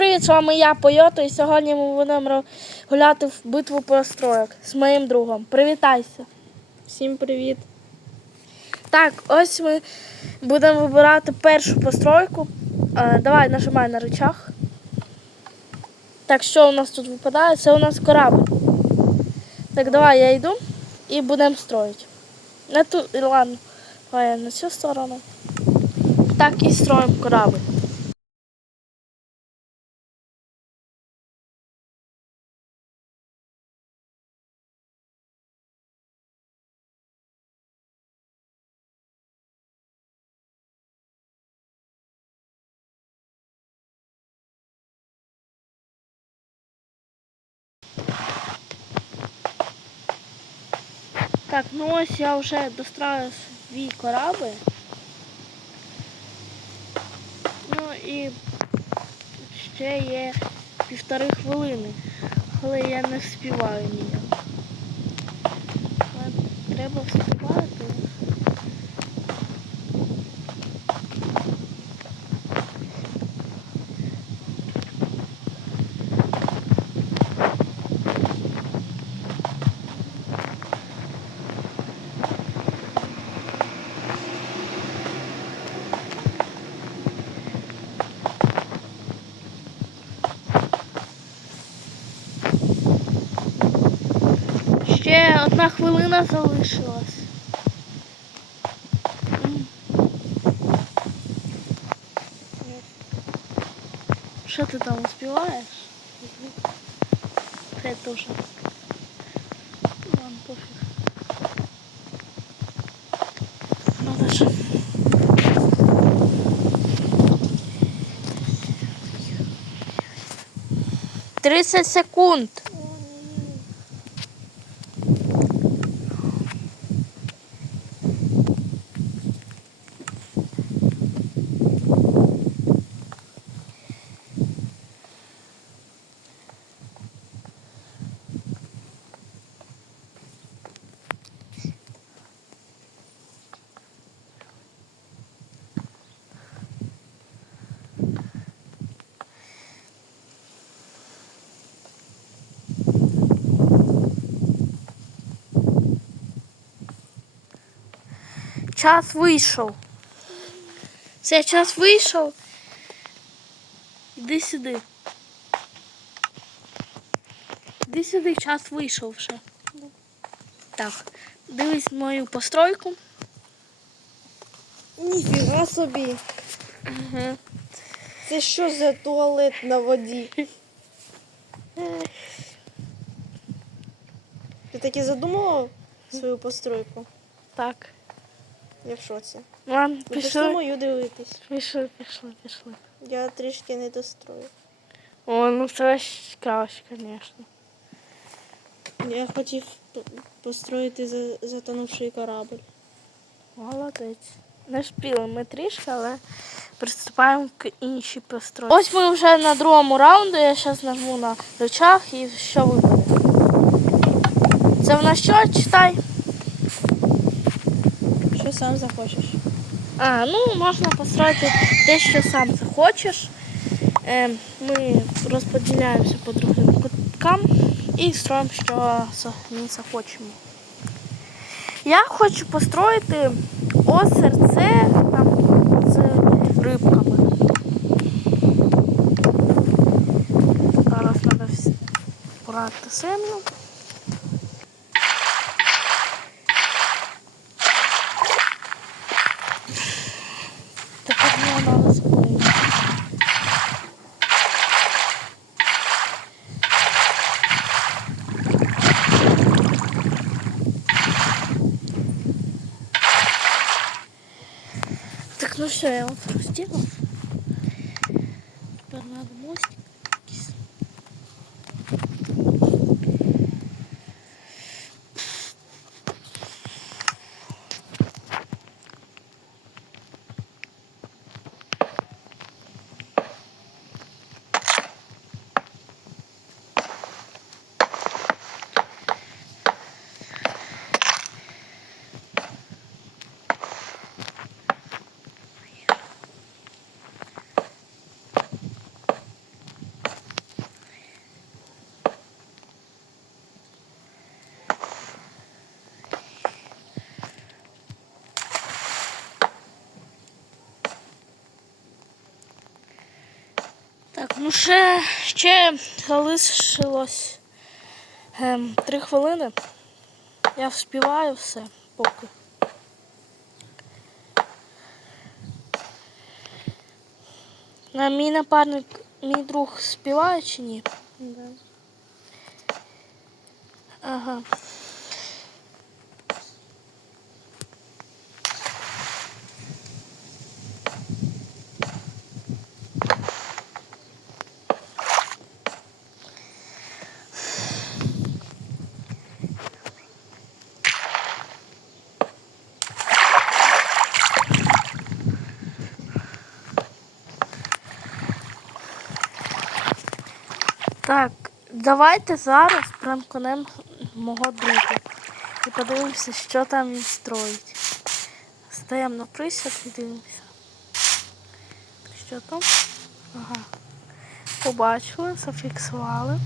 привіт! З вами я, Пойото, і сьогодні ми будемо гуляти в битву построєк з моїм другом. Привітайся! Всім привіт. Так, ось ми будемо вибирати першу постройку. Е, давай нажимай на рычаг. Так, що у нас тут випадає? Це у нас корабль. Так, давай я йду і будемо строїти. Не ту, ладно, давай на цю сторону. Так і строїмо корабль. Так, ну ось я вже достраю свій корабль. Ну і ще є півтори хвилини, але я не вспіваю ніяк. Треба вспівати. Ще одна хвилина залишилась. Що ти там співаєш? Це теж. Ладно, пофіг. Ну, даже. Тридцать секунд. Час вийшов. Все, час вийшов. Іди сюди. Іди сюди, час вийшов вже. Так, дивись мою постройку. Ніфіга собі. Ага. Це що за туалет на воді? Ти таки задумував свою постройку? Так. Я в шоці. Ладно, Ну, Пішли пішли. мою дивитись. Пішли, пішли, пішли. Я трішки не дострою. О, ну це краще, звісно. Я хотів построїти за- затонувший корабль. Молодець. Не шпіли ми трішки, але приступаємо к іншій постройці. Ось ми вже на другому раунду. Я зараз нажму на рычаг і що вибере. Це в нас що? Читай. Що сам захочеш? А, ну можна построїти те, що сам захочеш. Е, ми розподіляємося по другим куткам і строїмо, що самі захочемо. Я хочу построїти озерце там, з рибками. Зараз треба брати землю. Тепер мені треба склеїти. Так, ну все, я вот сделал. Теперь надо мостик. Ну, ще, ще залишилось ем, три хвилини. Я вспіваю все поки. А мій напарник, мій друг співає чи ні? Да. Ага. Так, давайте зараз пранконем мого друга і подивимося, що там він строїть. Стаємо на присяд і дивимося. Що там? Ага. Побачили, зафіксували.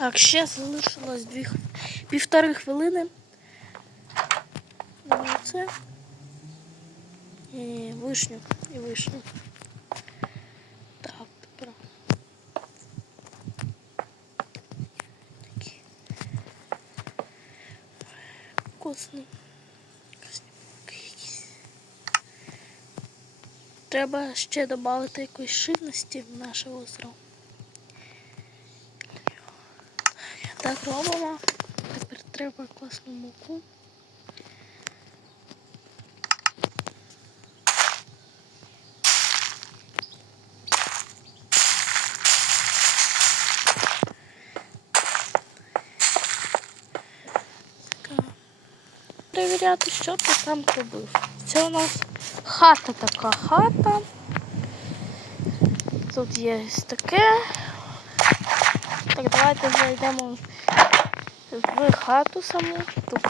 Так, ще залишилось дві, півтори хвилини. Ну, Це. І вишню, і вишню. Так, тепер. Такі. Вкусний. Треба ще додати якоїсь живності в наше озеро. Так робимо. Тепер треба класну муку. Перевіряти, що ти там робив. Це у нас хата така хата. Тут є таке. Так, давайте зайдемо в хату саму. Тут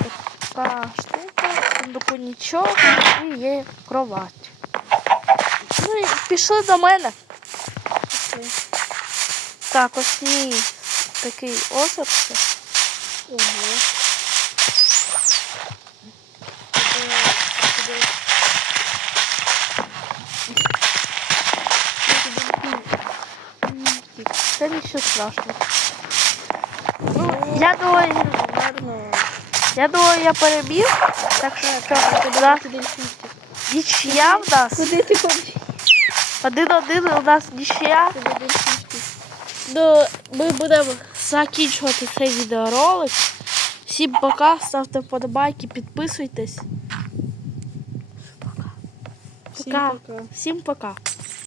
така штука, сундуку нічого і є кровать. Ну і пішли до мене. Так, ось мій такий осад. Ого. Це нічого страшного. Ну, я думаю, я думаю, я перебіг, так що да, нічия в нас. Куди ти ходиш? Один-один у нас нічия. Ну, ми будемо закінчувати цей відеоролик. Всім пока, ставте вподобайки, підписуйтесь. Пока. Всім Пока. пока. Всім пока.